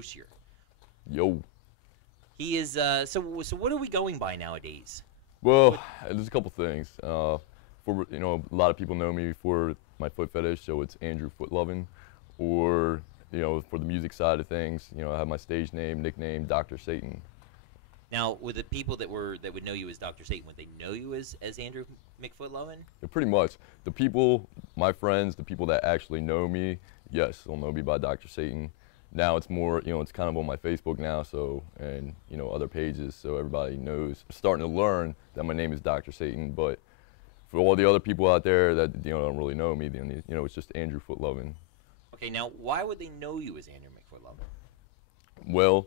Derosier. Yo. He is, so what are we going by nowadays? Well, there's a couple things. For a lot of people know me for my foot fetish, so it's Andrew Footluvin, or for the music side of things, I have my stage name, nickname, Dr. Satan. Now, with the people that would know you as Dr. Satan, would they know you as Andrew McFootlovin? Yeah, pretty much. The people, my friends, the people that actually know me, yes, they'll know me by Dr. Satan. Now it's more, it's kind of on my Facebook now, so, and, other pages, so everybody knows. I'm starting to learn that my name is Dr. Satan, but for all the other people out there that, don't really know me, then, it's just Andrew Footluvin. Okay, now, why would they know you as Andrew McFootlovin? Well,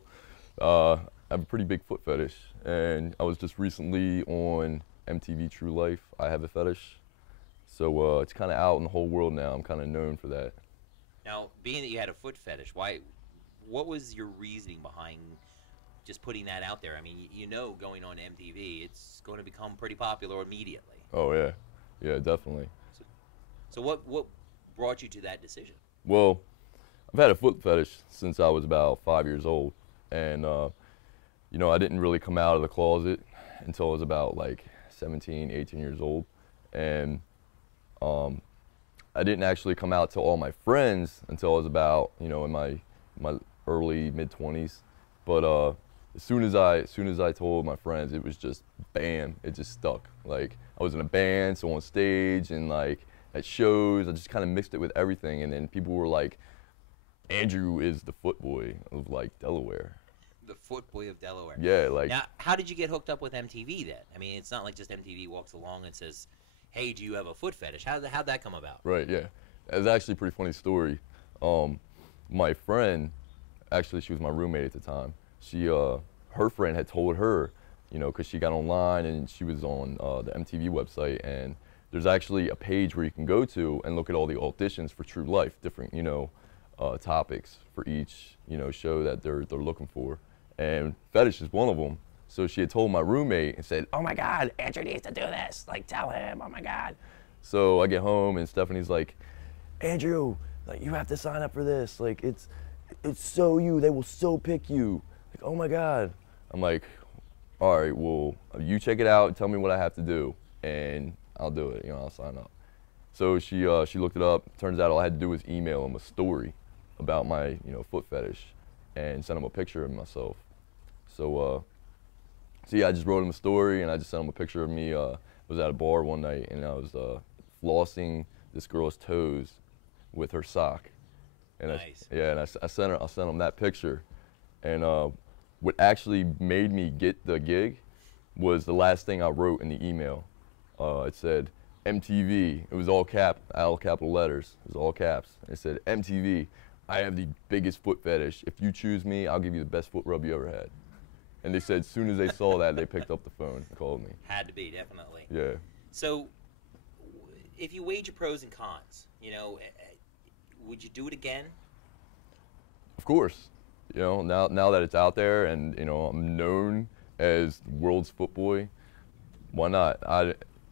I have a pretty big foot fetish, and I was just recently on MTV True Life, I Have a Fetish, so it's kind of out in the whole world now. I'm kind of known for that. Now, being that you had a foot fetish, what was your reasoning behind just putting that out there? I mean, going on MTV, it's going to become pretty popular immediately. Oh, yeah. Yeah, definitely. So what brought you to that decision? Well, I've had a foot fetish since I was about 5 years old, and, I didn't really come out of the closet until I was about, 17, 18 years old, and I didn't actually come out to all my friends until I was about, in my early mid-20s. But as soon as I told my friends, it was just bam, it just stuck. Like, I was in a band, so on stage and at shows, I just kind of mixed it with everything. And then people were like, Andrew is the foot boy of Delaware. The foot boy of Delaware. Yeah, Now, how did you get hooked up with MTV then? I mean, it's not like just MTV walks along and says, hey, do you have a foot fetish? How'd that come about? Right, yeah. It's actually a pretty funny story. My friend, actually she was my roommate at the time, her friend had told her, because she got online and she was on the MTV website, and there's actually a page where you can go to and look at all the auditions for True Life, different, topics for each, show that they're looking for. And fetish is one of them. So she had told my roommate and said, oh my God, Andrew needs to do this. Tell him, oh my God. So I get home and Stephanie's like, Andrew, you have to sign up for this. It's so you, they will so pick you. Oh my God. I'm like, all right, well, you check it out and tell me what I have to do, and I'll do it, I'll sign up. So she looked it up. Turns out all I had to do was email him a story about my, foot fetish and send him a picture of myself. So yeah, I just wrote him a story, and I just sent him a picture of me. I was at a bar one night, and I was flossing this girl's toes with her sock. And nice. I sent him that picture. And what actually made me get the gig was the last thing I wrote in the email. It said MTV. It was all capital letters. It was all caps. It said MTV. I have the biggest foot fetish. If you choose me, I'll give you the best foot rub you ever had. And they said as soon as they saw that, they picked up the phone and called me. Had to be, definitely. Yeah. So, if you weighed your pros and cons, would you do it again? Of course. Now that it's out there and, I'm known as the world's foot boy, why not?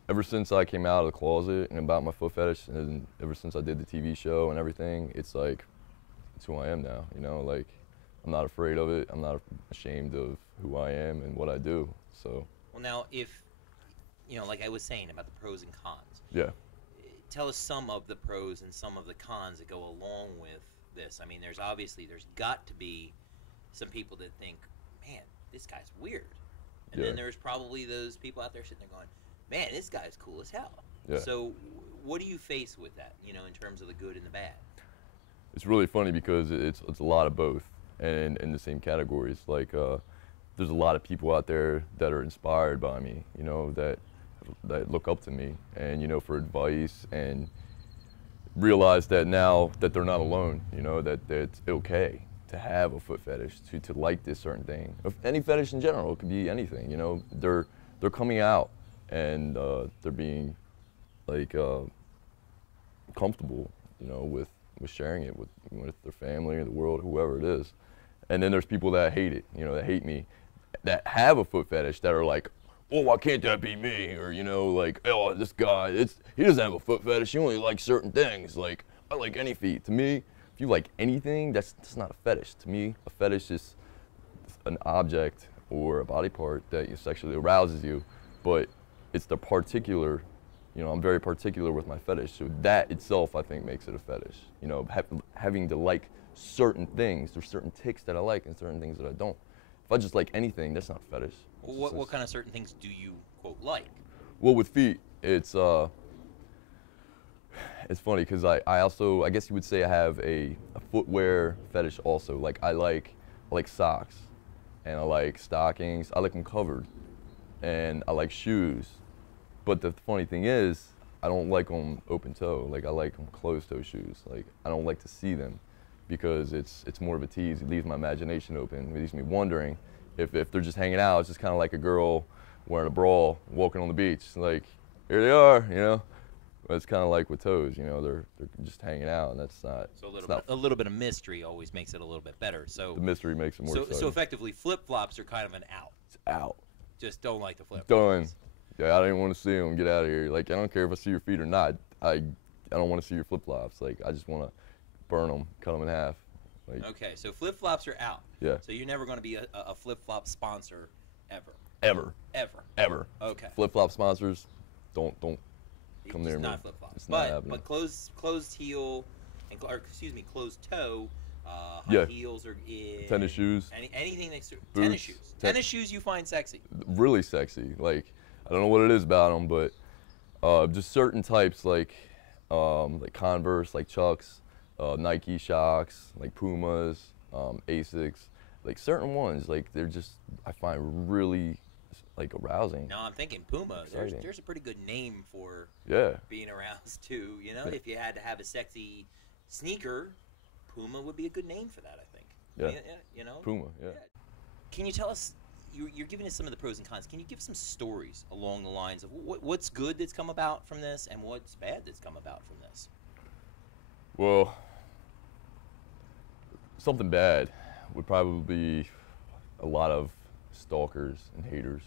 Ever since I came out of the closet and about my foot fetish, and ever since I did the TV show and everything, it's who I am now, I'm not afraid of it. I'm not ashamed of who I am and what I do. So. Well, now, if, like I was saying about the pros and cons. Yeah. Tell us some of the pros and some of the cons that go along with this. I mean, there's got to be some people that think, man, this guy's weird. And then there's probably those people out there sitting there going, man, this guy's cool as hell. Yeah. So what do you face with that, in terms of the good and the bad? It's really funny because it's a lot of both. And in the same categories, there's a lot of people out there that are inspired by me, that look up to me, and for advice, and realize that now that they're not alone, that it's okay to have a foot fetish, to like this certain thing. Any fetish in general, it could be anything, they're coming out, and they're being comfortable, with sharing it with their family or the world, whoever it is. And then there's people that hate it, that hate me, that have a foot fetish, that are like, oh, why can't that be me? Or, oh, this guy, he doesn't have a foot fetish, he only likes certain things. I like any feet. To me, if you like anything, that's not a fetish. To me, a fetish is an object or a body part that sexually arouses you, but it's the particular, you know, I'm very particular with my fetish, so that itself I think makes it a fetish. You know, having to like certain things, there's certain ticks that I like and certain things that I don't. If I just like anything, that's not a fetish. What kind of certain things do you, quote, like? Well, with feet, it's funny because I also, I guess you would say I have a footwear fetish also. Like I like socks, and I like stockings. I like them covered, and I like shoes. But the funny thing is, I don't like them open toe. Like I like them closed toe shoes. Like I don't like to see them because it's more of a tease. It leaves my imagination open. It leaves me wondering if they're just hanging out. It's just kind of like a girl wearing a bra walking on the beach. Like here they are, you know. But it's kind of like with toes, you know, they're just hanging out, and that's not. So a little bit of mystery always makes it a little bit better. So the mystery makes it more exciting. So effectively, flip flops are kind of an out. It's out. Just don't like the flip. Done. Yeah, I didn't want to see them. Get out of here. Like I don't care if I see your feet or not. I don't want to see your flip flops. Like I just want to burn them, cut them in half. Like, okay, so flip flops are out. Yeah. So you're never going to be a flip flop sponsor ever. Ever. Okay. Flip flop sponsors, don't come near me. It's not flip flops. It's not happening. But closed heel, closed toe. High heels are in. Tennis shoes. Anything that's boots, tennis shoes. Tennis shoes you find sexy. Really sexy. Like I don't know what it is about them, but just certain types like Converse, like Chucks, Nike Shocks, like Pumas, Asics, like certain ones. Like they're just I find really like arousing. No, I'm thinking Puma. There's a pretty good name for being aroused too. You know, if you had to have a sexy sneaker, Puma would be a good name for that, I think. Yeah. You know? Puma, yeah. Can you tell us, you're giving us some of the pros and cons, can you give some stories along the lines of what's good that's come about from this and what's bad that's come about from this? Well, something bad would probably be a lot of stalkers and haters.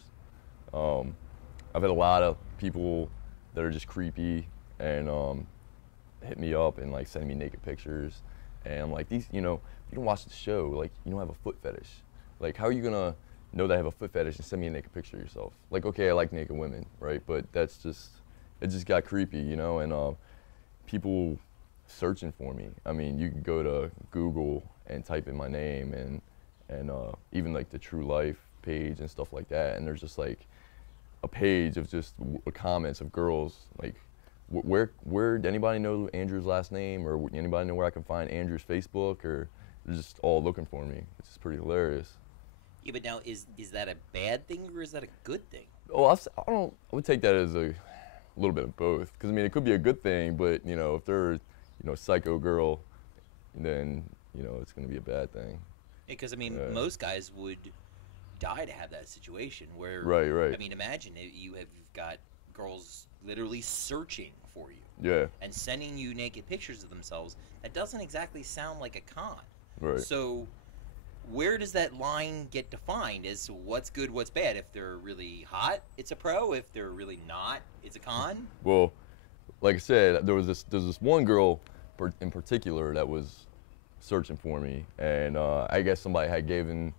I've had a lot of people that are just creepy and hit me up and like sending me naked pictures. And I'm like, these, you know, you don't watch the show, like, you don't have a foot fetish. Like, how are you gonna know that I have a foot fetish and send me a naked picture of yourself? Like, okay, I like naked women, right? But that's just, it just got creepy, you know? And people searching for me. I mean, you can go to Google and type in my name and even like the True Life page and stuff like that. And there's just like a page of just comments of girls like, where did anybody know Andrew's last name, or anybody know where I can find Andrew's Facebook, or they're just all looking for me, which is pretty hilarious. Yeah, but now is that a bad thing or is that a good thing? Oh, I would take that as a little bit of both, because I mean it could be a good thing, but you know if they're a psycho girl, then it's going to be a bad thing. Because I mean most guys would die to have that situation where right. I mean imagine you have got girls literally searching for you. Yeah. And sending you naked pictures of themselves. That doesn't exactly sound like a con. Right. So where does that line get defined as to what's good, what's bad? If they're really hot, it's a pro. If they're really not, it's a con? Well, like I said, there's this one girl in particular that was searching for me, and I guess somebody had given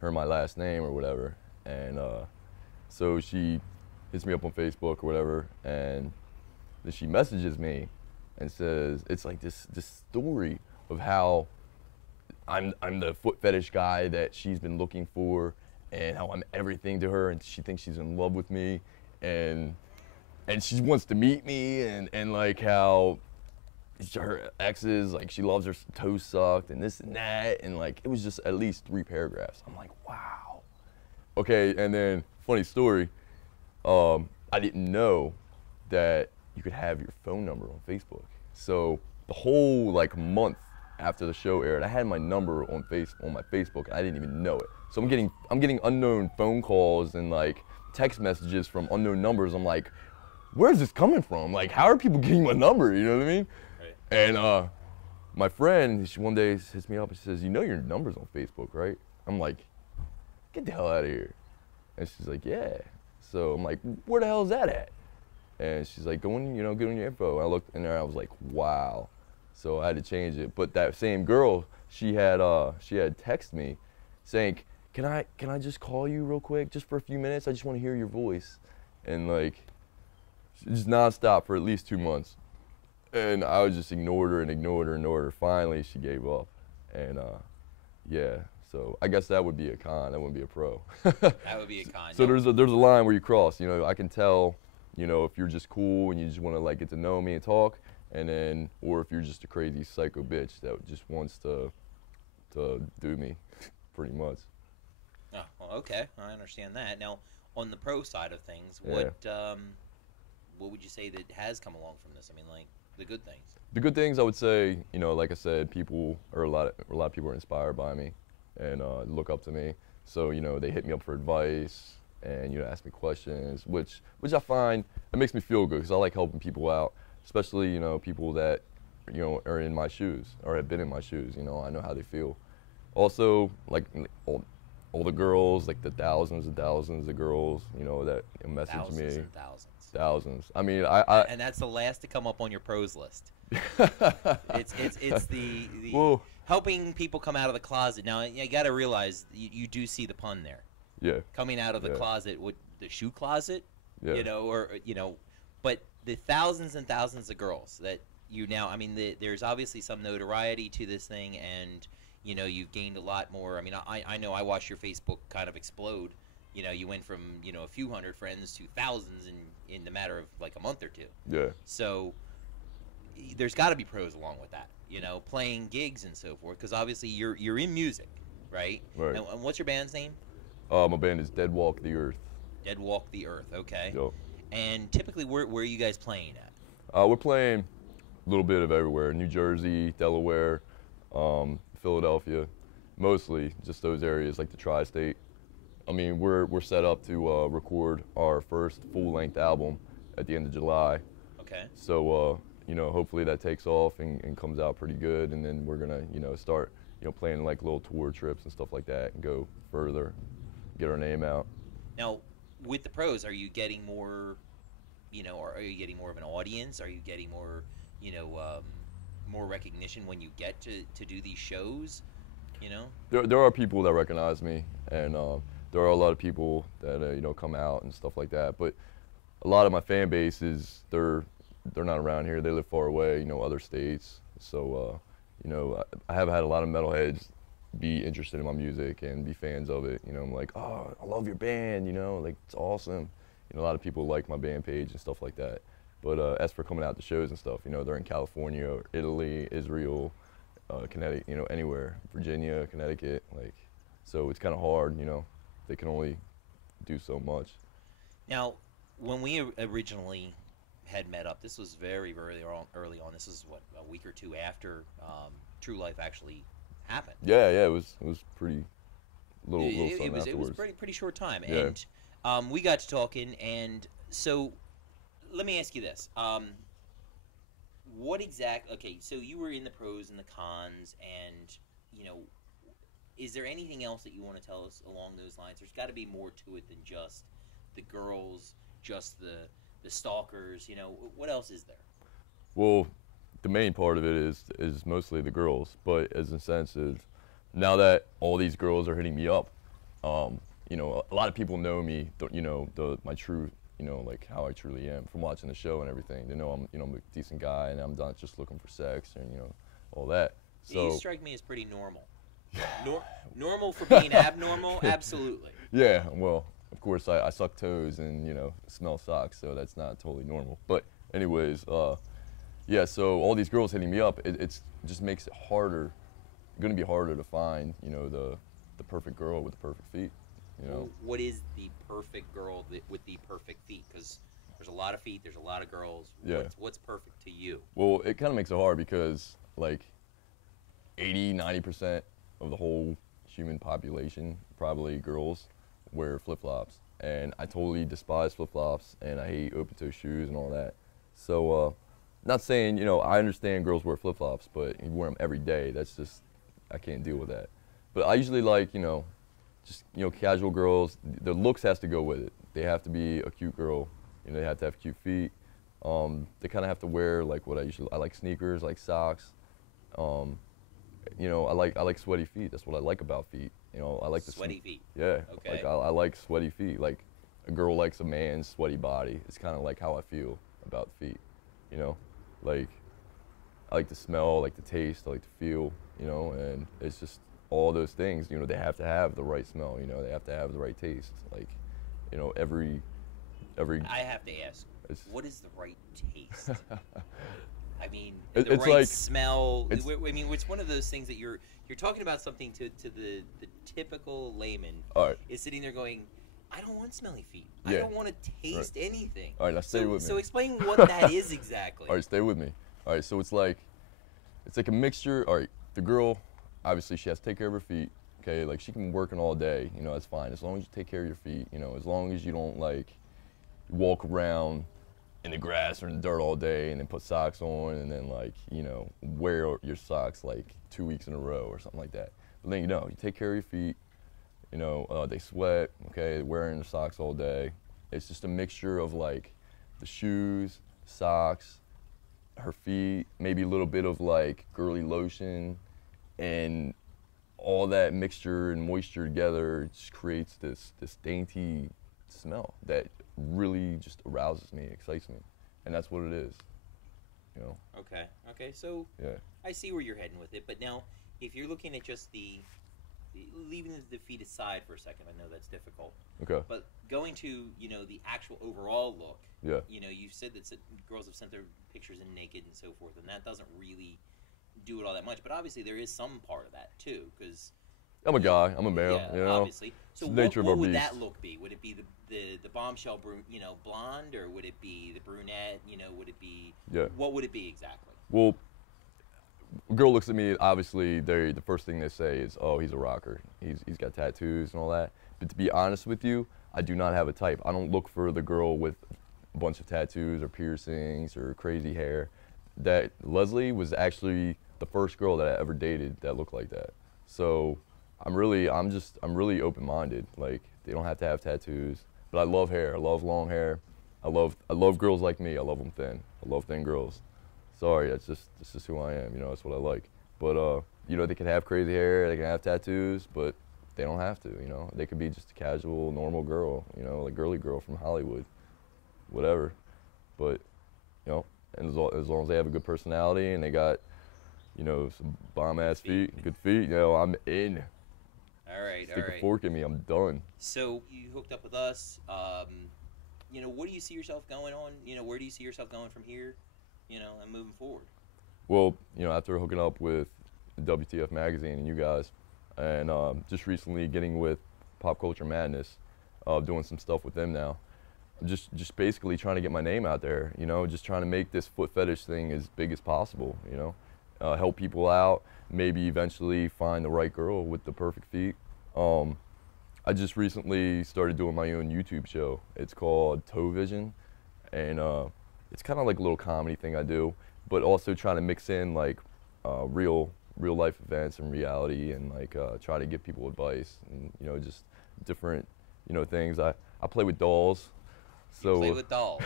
her my last name or whatever, and so she hits me up on Facebook or whatever, and then she messages me and says, it's like this story of how I'm the foot fetish guy that she's been looking for, and how I'm everything to her, and she thinks she's in love with me, and she wants to meet me, and like how her exes, like she loves her toes sucked and this and that, and like it was just at least 3 paragraphs. I'm like, wow. Okay, and then funny story, I didn't know that you could have your phone number on Facebook. So the whole like month after the show aired, I had my number on my Facebook, and I didn't even know it. So I'm getting unknown phone calls and like text messages from unknown numbers. I'm like, where's this coming from? Like, how are people getting my number? You know what I mean? Right. And my friend, she one day hits me up and says, you know your number's on Facebook, right? I'm like, get the hell out of here. And she's like, yeah. So I'm like, where the hell is that at? And she's like, get on your info. And I looked in there, I was like, wow. so I had to change it. But that same girl, she had texted me saying, can I just call you real quick, just for a few minutes? I just want to hear your voice. And like, just nonstop for at least 2 months. And I was just ignored her and ignored her and ignored her. Finally, she gave up. And yeah, so I guess that would be a con. That wouldn't be a pro. That would be a con. So there's a line where you cross. You know, I can tell, you know, if you're just cool and you just want to like get to know me and talk, and then, or if you're just a crazy psycho bitch that just wants to do me, pretty much. Oh, well, okay, I understand that. Now, on the pro side of things, Yeah. What would you say that has come along from this? I mean, like the good things. The good things, I would say, you know, like I said, people are a lot of people are inspired by me and look up to me. So, you know, they hit me up for advice and, you know, ask me questions, which I find it makes me feel good because I like helping people out, especially, you know, people that, you know, are in my shoes or have been in my shoes. You know, I know how they feel. Also, like all the girls, like the thousands and thousands of girls, you know, that message me. Thousands and thousands. Thousands. I mean, and that's the last to come up on your pros list. it's the Whoa. Helping people come out of the closet. Now you got to realize you do see the pun there. Yeah. Coming out of the closet, with the shoe closet, Yeah. you know, or you know, but the thousands and thousands of girls that you now. I mean, there's obviously some notoriety to this thing, and you know, you've gained a lot more. I mean, I know I watched your Facebook kind of explode. You know, you went from, you know, a few hundred friends to thousands in the matter of like a month or two. Yeah. So there's got to be pros along with that, you know, playing gigs and so forth, because obviously you're in music, right? Right. And what's your band's name? My band is Dead Walk the Earth. Dead Walk the Earth, okay. Yo. And typically, where are you guys playing at? We're playing a little bit of everywhere: New Jersey, Delaware, Philadelphia, mostly just those areas, like the tri-state. I mean, we're set up to record our first full-length album at the end of July. Okay. So, you know, hopefully that takes off and comes out pretty good, and then we're gonna, you know, start, you know, playing like little tour trips and stuff like that, and go further, get our name out. Now, with the pros, are you getting more, you know, or are you getting more of an audience? Are you getting more, you know, more recognition when you get to do these shows? You know. There are people that recognize me, and there are a lot of people that you know, come out and stuff like that. But a lot of my fan base is they're not around here. They live far away, you know, other states. So you know, I have had a lot of metalheads be interested in my music and be fans of it. You know, I'm like, oh, I love your band. You know, like it's awesome. You know, a lot of people like my band page and stuff like that. But as for coming out to shows and stuff, you know, they're in California, or Italy, Israel, Connecticut, you know, anywhere, Virginia, Connecticut, like, so it's kind of hard, you know. They can only do so much. Now, when we originally had met up, this was very, very early on. This was, what, a week or two after True Life actually happened. Yeah, it was pretty little it was pretty short time. Yeah. And we got to talking, and so let me ask you this. Okay, so you were in the pros and the cons, and, you know, is there anything else that you want to tell us along those lines? There's got to be more to it than just the girls, just the stalkers, you know. What else is there? Well, the main part of it is mostly the girls, but as a sense is, now that all these girls are hitting me up, you know, a lot of people know me, you know, my true, you know, like how I truly am from watching the show and everything. They know I'm, you know, I'm a decent guy and I'm not just looking for sex and, you know, all that. So you strike me as pretty normal. Normal for being abnormal, absolutely. Yeah, well, of course I suck toes and, you know, smell socks, so that's not totally normal. But anyways, yeah, so all these girls hitting me up, it just makes it harder, going to be harder to find, you know, the perfect girl with the perfect feet, you know. Well, what is the perfect girl with the perfect feet? Because there's a lot of feet, there's a lot of girls. Yeah. What's perfect to you? Well, it kind of makes it hard because, like, 80–90% of the whole human population, probably girls, wear flip-flops, and I totally despise flip-flops, and I hate open-toe shoes and all that. So, not saying, you know, I understand girls wear flip-flops, but you wear them every day. That's just, I can't deal with that. But I usually like, you know, just, you know, casual girls. The looks has to go with it. They have to be a cute girl. You know, they have to have cute feet. They kind of have to wear like what I like sneakers, like socks. You know, I like sweaty feet. That's what I like about feet. You know, I like Sweaty feet. Yeah. Okay. Like I like sweaty feet. Like a girl likes a man's sweaty body. It's kind of like how I feel about feet. You know, like I like the smell, I like the taste, I like the feel. You know, and it's just all those things. You know, they have to have the right smell. You know, they have to have the right taste. Like, you know, every. I have to ask, what is the right taste? I mean, the it's right like, smell. I mean, it's one of those things that you're talking about something to the typical layman all right. is sitting there going, I don't want smelly feet. Yeah. I don't want to taste anything. All right, now stay with me. So explain what that is exactly. All right, stay with me. All right, so it's like a mixture. All right, the girl, obviously she has to take care of her feet. Okay, like she can be working all day. You know, that's fine as long as you take care of your feet. You know, as long as you don't like walk around in the grass or in the dirt all day and then put socks on and then like, you know, wear your socks like 2 weeks in a row or something like that. But then, you know, you take care of your feet, you know, they sweat, okay, wearing the socks all day. It's just a mixture of like the shoes, socks, her feet, maybe a little bit of like girly lotion, and all that mixture and moisture together just creates this dainty smell that really just arouses me, excites me, and that's what it is, you know. Okay, so Yeah. I see where you're heading with it, but now if you're looking at just leaving the feet aside for a second, I know that's difficult. Okay. But going to, you know, the actual overall look. Yeah. You know, you've said that girls have sent their pictures in naked and so forth, and that doesn't really do it all that much. But obviously, there is some part of that too, because I'm a guy. I'm a male. yeah, you know. obviously. So It's the nature of our what would beast. that look be? Would it be the bombshell blonde, or would it be the brunette? You know, would it be? Yeah. What would it be exactly? Well, a girl looks at me. Obviously, the first thing they say is, "Oh, he's a rocker. He's got tattoos and all that." But to be honest with you, I do not have a type. I don't look for the girl with a bunch of tattoos or piercings or crazy hair. That Leslie was actually the first girl that I ever dated that looked like that. So I'm really open-minded. Like, they don't have to have tattoos, but I love hair. I love long hair. I love girls like me. I love them thin. I love thin girls. Sorry, that's just who I am. You know, that's what I like. But you know, they can have crazy hair, they can have tattoos, but they don't have to. You know, they could be just a casual, normal girl. You know, like girly girl from Hollywood, whatever. But you know, and as long as they have a good personality and they got, you know, some bomb-ass feet, good feet, you know, I'm in. All right, Stick a fork in me, I'm done. So you hooked up with us. You know, what do you see yourself going on? You know, where do you see yourself going from here? You know, and moving forward. Well, you know, after hooking up with WTF Magazine and you guys, and just recently getting with Pop Culture Madness, doing some stuff with them now. I'm just basically trying to get my name out there, you know, just trying to make this foot fetish thing as big as possible, you know, help people out, maybe eventually find the right girl with the perfect feet. I just recently started doing my own YouTube show. It's called Toe Vision, and it's kind of like a little comedy thing I do, but also trying to mix in like real life events and reality, and like try to give people advice and, you know, just different, you know, things. I play with dolls. So you play with dolls.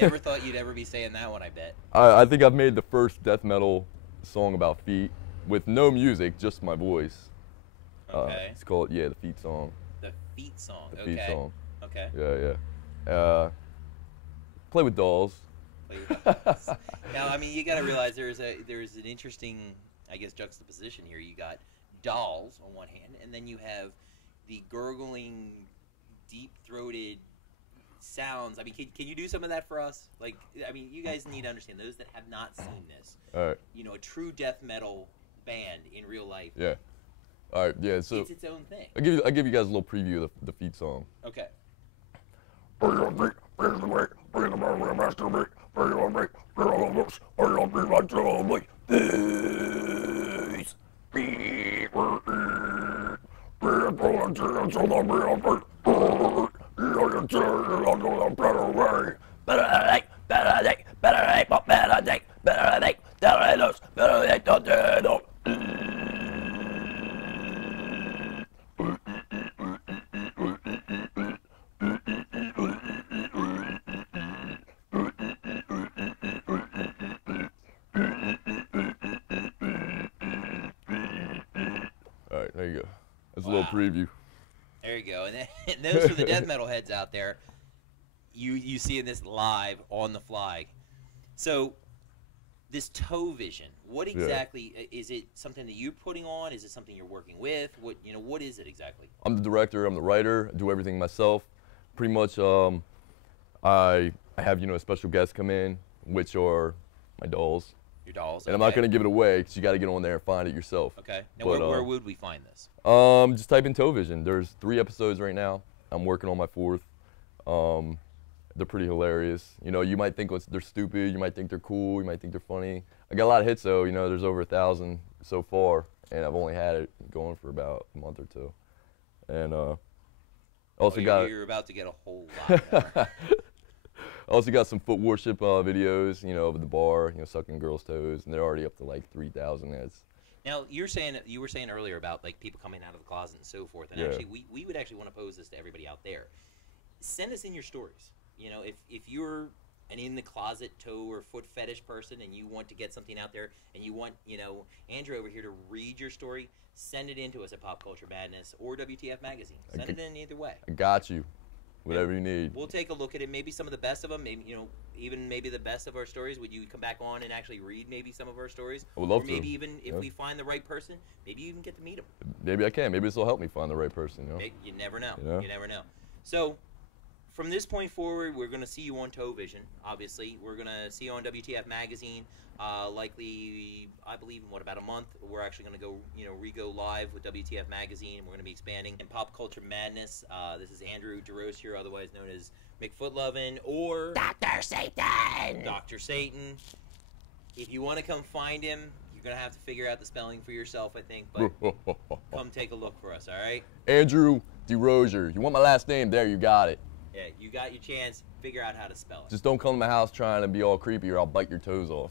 Never thought you'd ever be saying that one, I bet. I think I've made the first death metal song about feet with no music, just my voice. Okay. It's called, yeah, the Feet Song. The Feet Song. The Okay. Feet Song. Okay. Yeah. Play with dolls. Play with dolls. Now, I mean, you got to realize there's an interesting, I guess, juxtaposition here. You got dolls on one hand, and then you have the gurgling, deep-throated sounds. I mean, can you do some of that for us? Like, I mean, you guys need to understand, those that have not seen this. All right. You know, a true death metal band in real life. Yeah. All right. Yeah. So it's its own thing. I'll give you guys a little preview of the Feet Song. Okay. Just a little preview. There you go. And those for the death metal heads out there, you seeing this live on the fly. So this toe vision, what exactly is it? Something that you're putting on? Is it something you're working with? What is it exactly? I'm the director. I'm the writer. I do everything myself. Pretty much, I have a special guests come in, which are my dolls. Your dolls. And I'm not gonna give it away because you got to get on there and find it yourself. Okay. Now, where would we find this? Just type in Toe Vision. There's 3 episodes right now. I'm working on my 4th. They're pretty hilarious. You might think they're stupid. You might think they're cool. You might think they're funny. I got a lot of hits though. There's over 1,000 so far, and I've only had it going for about a month or 2. And also you're about to get a whole lot more. I also got some foot worship videos, over the bar, sucking girls' toes, and they're already up to like 3,000 hits. Now you were saying earlier about like people coming out of the closet and so forth, and actually we would actually want to pose this to everybody out there. Send us in your stories. If you're an in the closet toe or foot fetish person and you want to get something out there and you want Andrew over here to read your story, send it in to us at Pop Culture Madness or WTF Magazine. Send it in either way. I got you. Whatever you need. We'll take a look at it. Maybe some of the best of them. Maybe even maybe the best of our stories. Would you come back on and actually read maybe some of our stories? I would love to. Or maybe even if we find the right person, maybe you even get to meet them. Maybe I can. Maybe this will help me find the right person. You never know. You never know. So, from this point forward, we're going to see you on Toe Vision. Obviously, we're going to see you on WTF Magazine. Likely, I believe in about a month, we're actually going to go, re-go live with WTF Magazine, and we're going to be expanding in Pop Culture Madness. This is Andrew Derosier, otherwise known as Footluvin, or Dr. Satan. Dr. Satan. If you want to come find him, you're going to have to figure out the spelling for yourself, I think. But come take a look for us, all right? Andrew Derosier. You want my last name? There, you got it. Yeah, you got your chance. Figure out how to spell it. Just don't come to my house trying to be all creepy or I'll bite your toes off.